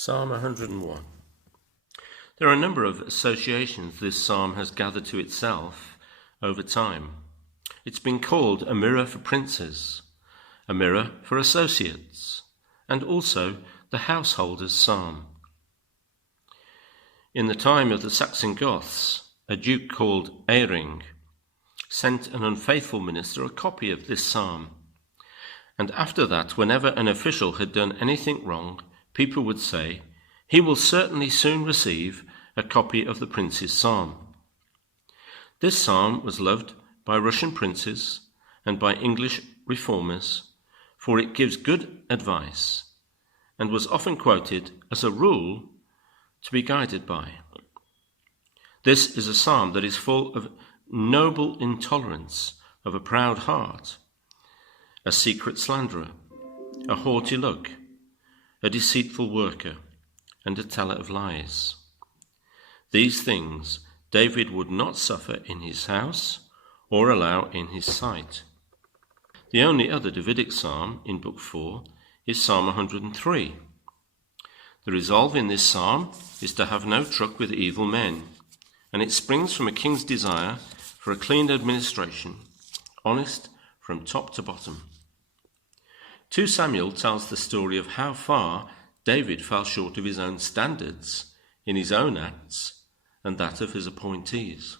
Psalm 101. There are a number of associations this psalm has gathered to itself over time. It's been called a mirror for princes, a mirror for associates, and also the householder's psalm. In the time of the Saxon Goths, a duke called Reverend sent an unfaithful minister a copy of this psalm. And after that, whenever an official had done anything wrong, people would say, "He will certainly soon receive a copy of the prince's psalm." This psalm was loved by Russian princes and by English reformers, for it gives good advice and was often quoted as a rule to be guided by. This is a psalm that is full of noble intolerance of a proud heart, a secret slanderer, a haughty look, a deceitful worker, and a teller of lies. These things David would not suffer in his house or allow in his sight. The only other Davidic psalm in Book 4 is Psalm 103. The resolve in this psalm is to have no truck with evil men, and it springs from a king's desire for a clean administration, honest from top to bottom. 2 Samuel tells the story of how far David fell short of his own standards in his own acts and that of his appointees.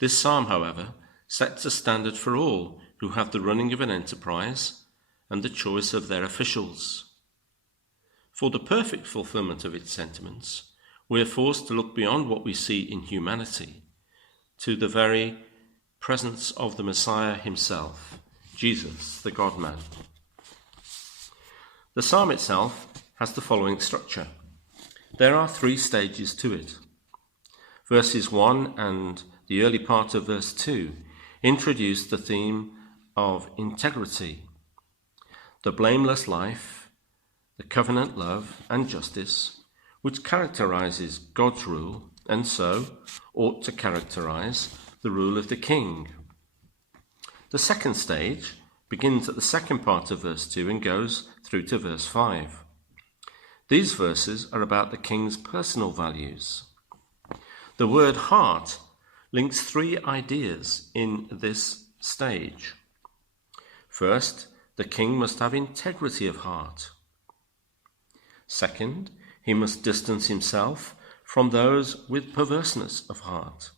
This psalm, however, sets a standard for all who have the running of an enterprise and the choice of their officials. For the perfect fulfillment of its sentiments, we are forced to look beyond what we see in humanity to the very presence of the Messiah himself, Jesus, the God-man. The psalm itself has the following structure. There are 3 stages to it. Verses 1 and the early part of verse 2 introduce the theme of integrity, the blameless life, the covenant love and justice, which characterizes God's rule and so ought to characterize the rule of the king. The second stage begins at the second part of verse 2 and goes through to verse 5. These verses are about the king's personal values. The word heart links 3 ideas in this stage. First, the king must have integrity of heart. Second, he must distance himself from those with perverseness of heart.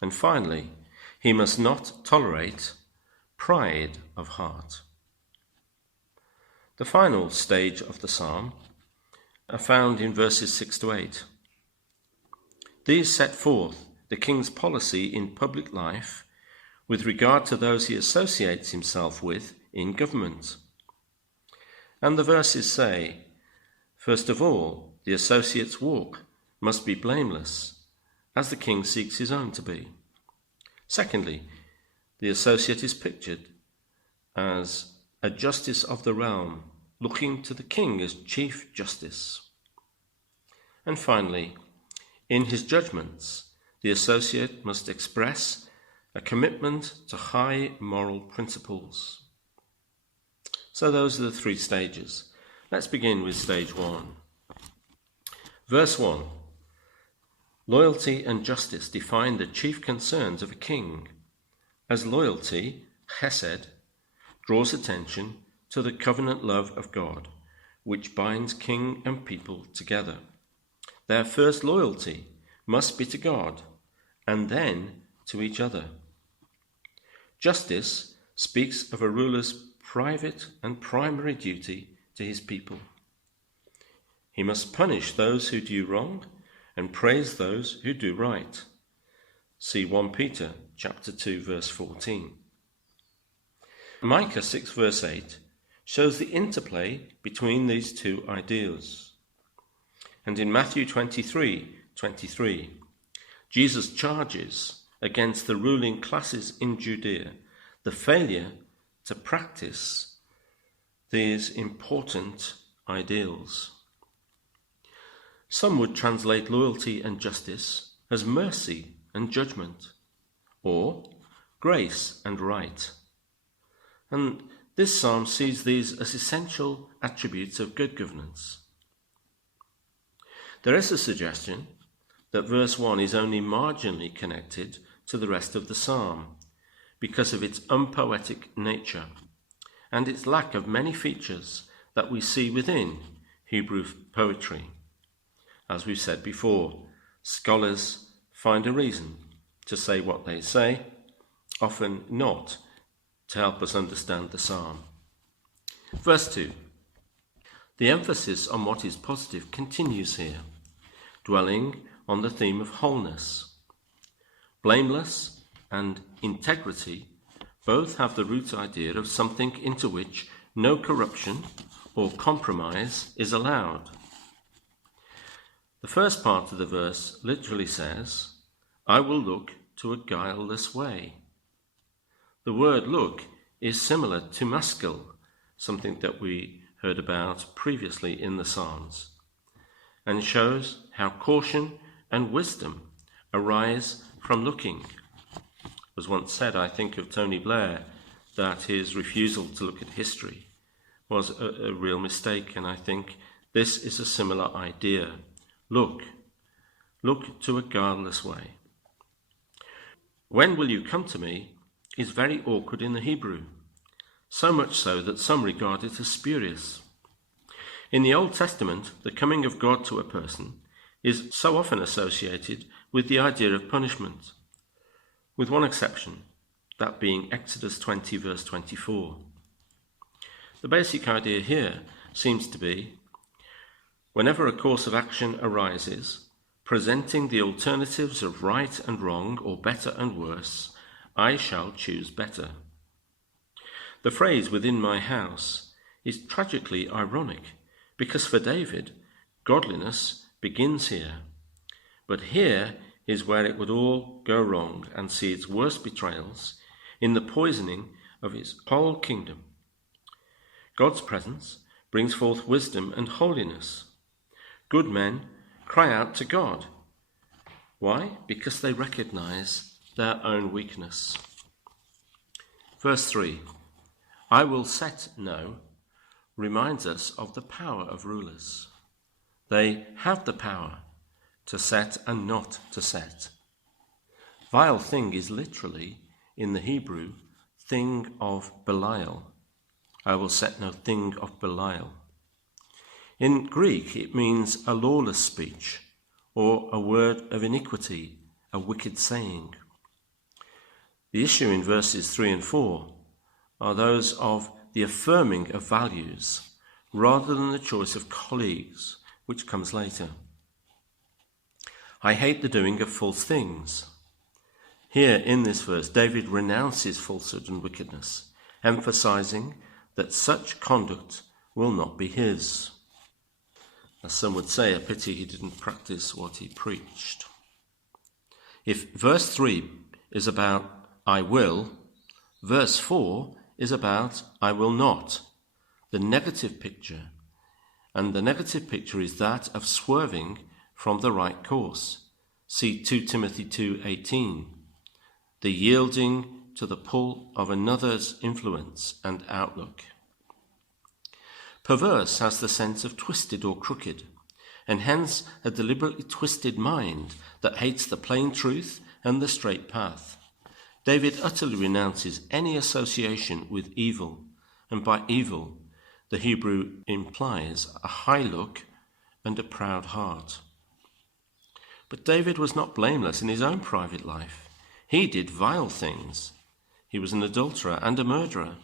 And finally, he must not tolerate pride of heart. The final stage of the psalm are found in verses 6 to 8. These set forth the king's policy in public life with regard to those he associates himself with in government. And the verses say, first of all, the associate's walk must be blameless, as the king seeks his own to be. Secondly, the associate is pictured as a justice of the realm, looking to the king as chief justice. And finally, in his judgments, the associate must express a commitment to high moral principles. So those are the 3 stages. Let's begin with stage 1. Verse 1. Loyalty and justice define the chief concerns of a king, as loyalty, chesed, draws attention to the covenant love of God, which binds king and people together. Their first loyalty must be to God, and then to each other. Justice speaks of a ruler's private and primary duty to his people. He must punish those who do wrong and praise those who do right. See 1 Peter chapter 2, verse 14. Micah 6, verse 8 shows the interplay between these 2 ideals. And in Matthew 23:23, Jesus charges against the ruling classes in Judea the failure to practice these important ideals. Some would translate loyalty and justice as mercy and judgment, or grace and right. And this psalm sees these as essential attributes of good governance, There is a suggestion that verse 1 is only marginally connected to the rest of the psalm because of its unpoetic nature and its lack of many features that we see within Hebrew poetry. As we've said before, scholars find a reason to say what they say, often not to help us understand the psalm. Verse 2. The emphasis on what is positive continues here, dwelling on the theme of wholeness. Blameless and integrity both have the root idea of something into which no corruption or compromise is allowed. The first part of the verse literally says, I will look to a guileless way. The word look is similar to maskil, something that we heard about previously in the Psalms, and shows how caution and wisdom arise from looking. It was once said, I think, of Tony Blair, that his refusal to look at history was a real mistake, and I think this is a similar idea. Look to a guileless way. When will you come to me is very awkward in the Hebrew, so much so that some regard it as spurious. In the Old Testament, the coming of God to a person is so often associated with the idea of punishment, with one exception, that being Exodus 20 verse 24. The basic idea here seems to be, whenever a course of action arises, presenting the alternatives of right and wrong or better and worse, I shall choose better. The phrase within my house is tragically ironic, because for David, godliness begins here. But here is where it would all go wrong and see its worst betrayals in the poisoning of his whole kingdom. God's presence brings forth wisdom and holiness. Good men cry out to God. Why? Because they recognize their own weakness. Verse 3, I will set no, reminds us of the power of rulers. They have the power to set and not to set. Vile thing is literally, in the Hebrew, thing of Belial. I will set no thing of Belial. In Greek, it means a lawless speech or a word of iniquity, a wicked saying. The issue in verses 3 and 4 are those of the affirming of values rather than the choice of colleagues, which comes later. I hate the doing of false things. Here in this verse, David renounces falsehood and wickedness, emphasizing that such conduct will not be his. As some would say, a pity he didn't practice what he preached. If verse 3 is about I will, verse 4 is about I will not, the negative picture. And the negative picture is that of swerving from the right course. See 2 Timothy 2:18, the yielding to the pull of another's influence and outlook. Perverse has the sense of twisted or crooked, and hence a deliberately twisted mind that hates the plain truth and the straight path. David utterly renounces any association with evil, and by evil, the Hebrew implies a high look and a proud heart. But David was not blameless in his own private life. He did vile things. He was an adulterer and a murderer,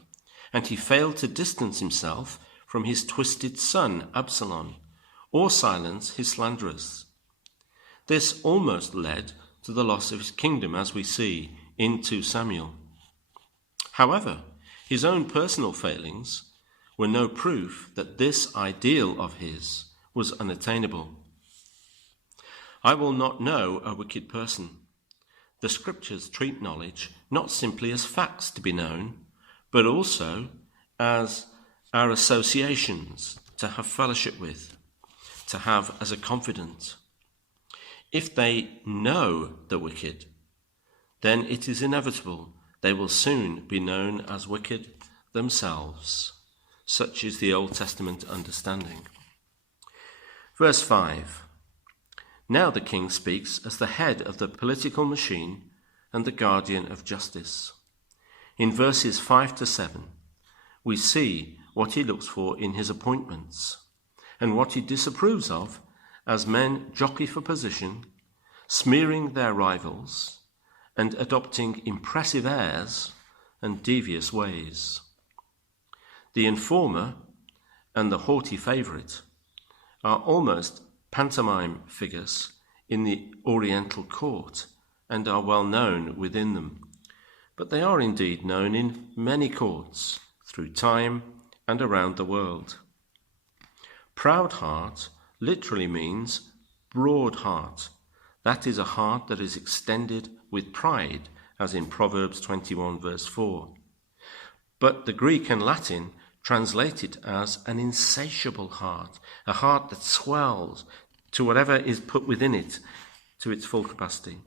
and he failed to distance himself from his twisted son, Absalom, or silence his slanderers. This almost led to the loss of his kingdom, as we see in 2 Samuel. However, his own personal failings were no proof that this ideal of his was unattainable. I will not know a wicked person. The scriptures treat knowledge not simply as facts to be known, but also as our associations to have fellowship with, to have as a confidant. If they know the wicked, then it is inevitable they will soon be known as wicked themselves. Such is the Old Testament understanding. Verse 5. Now the king speaks as the head of the political machine and the guardian of justice. In verses 5 to 7, we see what he looks for in his appointments and what he disapproves of as men jockey for position, smearing their rivals and adopting impressive airs and devious ways. The informer and the haughty favourite are almost pantomime figures in the Oriental court and are well known within them, but they are indeed known in many courts through time and around the world. Proud heart literally means broad heart. That is a heart that is extended with pride, as in Proverbs 21 verse 4. But the Greek and Latin translate it as an insatiable heart, a heart that swells to whatever is put within it to its full capacity.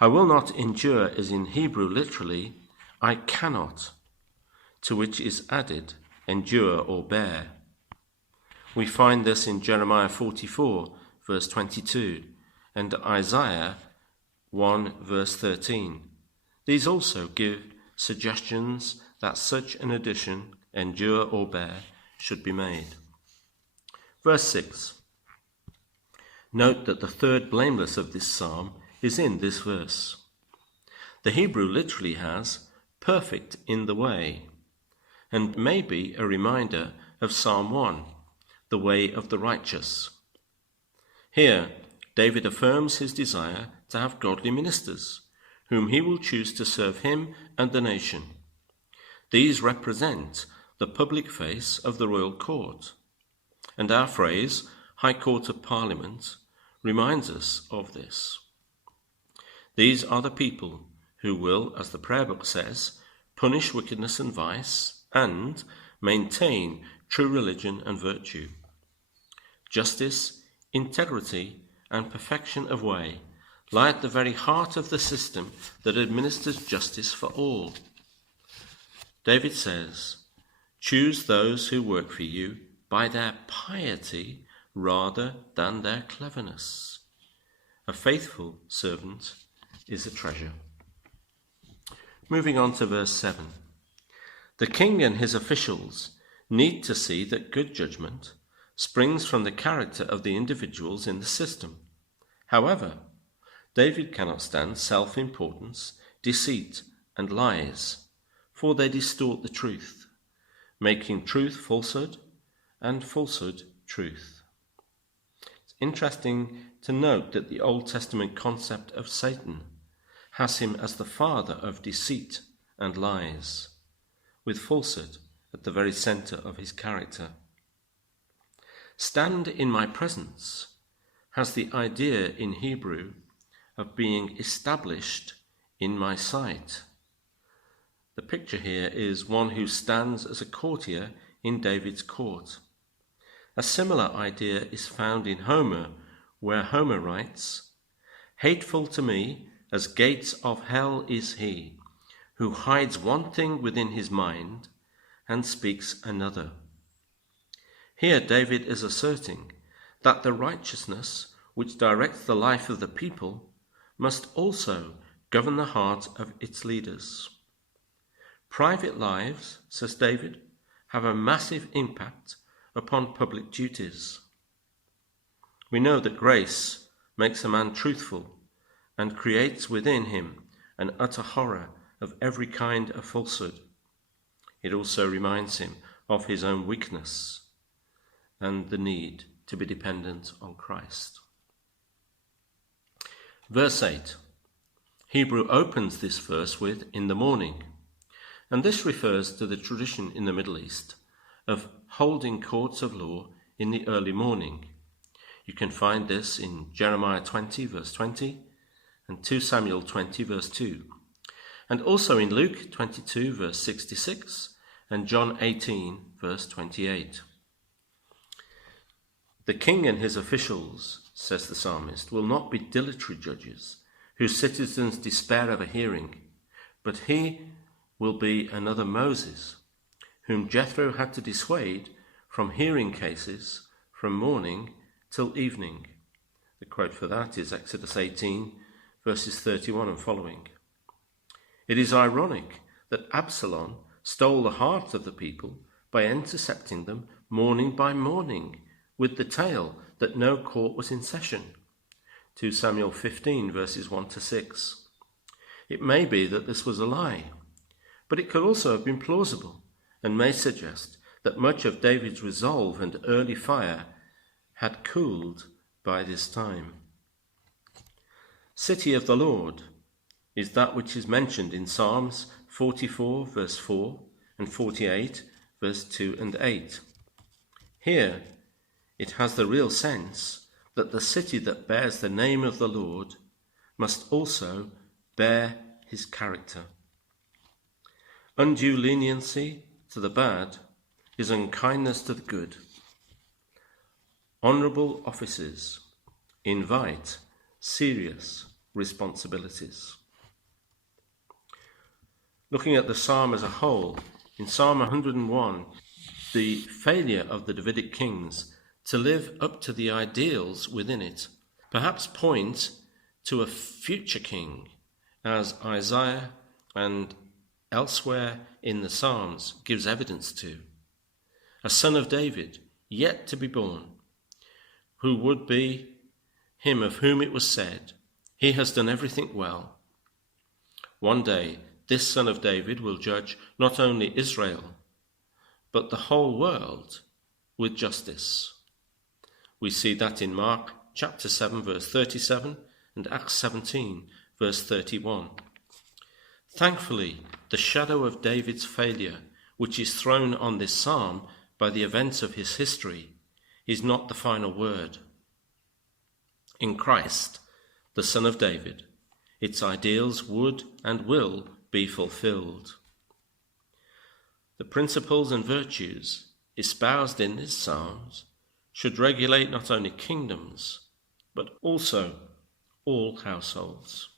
I will not endure is in Hebrew literally, I cannot, to which is added endure or bear. We find this in Jeremiah 44 verse 22 and Isaiah 1 verse 13. These also give suggestions that such an addition, endure or bear, should be made. Verse 6. Note that the third blameless of this psalm is in this verse. The Hebrew literally has perfect in the way, and may be a reminder of Psalm 1, the way of the righteous. Here, David affirms his desire to have godly ministers, whom he will choose to serve him and the nation. These represent the public face of the royal court, and our phrase, High Court of Parliament, reminds us of this. These are the people who will, as the prayer book says, punish wickedness and vice and maintain true religion and virtue. Justice, integrity, and perfection of way lie at the very heart of the system that administers justice for all. David says, choose those who work for you by their piety rather than their cleverness. A faithful servant is a treasure. Moving on to verse 7. The king and his officials need to see that good judgment springs from the character of the individuals in the system. However, David cannot stand self-importance, deceit, and lies, for they distort the truth, making truth falsehood and falsehood truth. It's interesting to note that the Old Testament concept of Satan has him as the father of deceit and lies, with falsehood at the very centre of his character. Stand in my presence has the idea in Hebrew of being established in my sight. The picture here is one who stands as a courtier in David's court. A similar idea is found in Homer, where Homer writes, hateful to me as gates of hell is he, who hides one thing within his mind and speaks another. Here David is asserting that the righteousness which directs the life of the people must also govern the heart of its leaders. Private lives, says David, have a massive impact upon public duties. We know that grace makes a man truthful and creates within him an utter horror of every kind of falsehood. It also reminds him of his own weakness and the need to be dependent on Christ. Verse 8. Hebrew opens this verse with, in the morning, and this refers to the tradition in the Middle East of holding courts of law in the early morning. You can find this in Jeremiah 20 verse 20 and 2 Samuel 20 verse 2, and also in Luke 22 verse 66 and John 18 verse 28. The king and his officials, says the psalmist, will not be dilatory judges whose citizens despair of a hearing, but he will be another Moses, whom Jethro had to dissuade from hearing cases from morning till evening. The quote for that is Exodus 18, verses 31 and following. It is ironic that Absalom stole the heart of the people by intercepting them morning by morning with the tale that no court was in session. 2 Samuel 15, verses 1 to 6. It may be that this was a lie, but it could also have been plausible and may suggest that much of David's resolve and early fire had cooled by this time. City of the Lord is that which is mentioned in Psalms 44, verse 4, and 48, verse 2 and 8. Here, it has the real sense that the city that bears the name of the Lord must also bear his character. Undue leniency to the bad is unkindness to the good. Honourable offices invite serious responsibilities. Looking at the psalm as a whole, in Psalm 101, the failure of the Davidic kings to live up to the ideals within it perhaps point to a future king, as Isaiah and elsewhere in the Psalms gives evidence to. A son of David, yet to be born, who would be him of whom it was said, he has done everything well. One day, this son of David will judge not only Israel, but the whole world with justice. We see that in Mark chapter 7, verse 37, and Acts 17, verse 31. Thankfully, the shadow of David's failure, which is thrown on this psalm by the events of his history, is not the final word. In Christ, the Son of David, its ideals would and will be fulfilled. The principles and virtues espoused in these psalms should regulate not only kingdoms, but also all households.